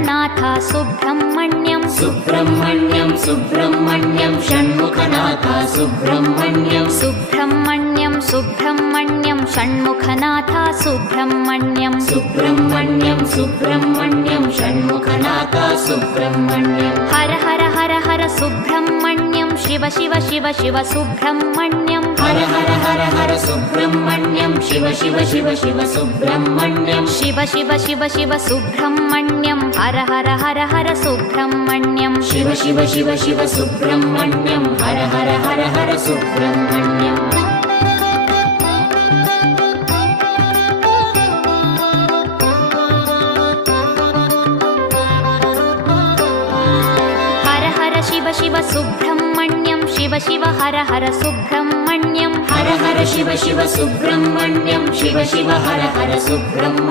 Shanmukhanath Subrahmanyam Subrahmanyam Subrahmanyam Shanmukhanath Subrahmanyam Subrahmanyam Subrahmanyam Shanmukhanath Subrahmanyam Subrahmanyam Subrahmanyam Shanmukhanath Subrahmanyam Har Har Har Har Subrahmanyam Shiva Shiva Shiva Shiva Subrahmanyam Har Har Har Har Subrahmanyam Shiva Shiva Shiva Shiva Subrahmanyam Shiva Shiva Shiva Shiva Subrahmanyam Har Har Har Har Subrahmanyam Shiva Shiva Shiva Shiva Subrahmanyam Har Har Har Har Subrahmanyam Har Har Shiva Shiva Subrahmanyam Shiva Shiva Har Har Subrahmanyam Har Har Shiva Shiva Subrahmanyam Shiva Shiva Har Har Subrahmanyam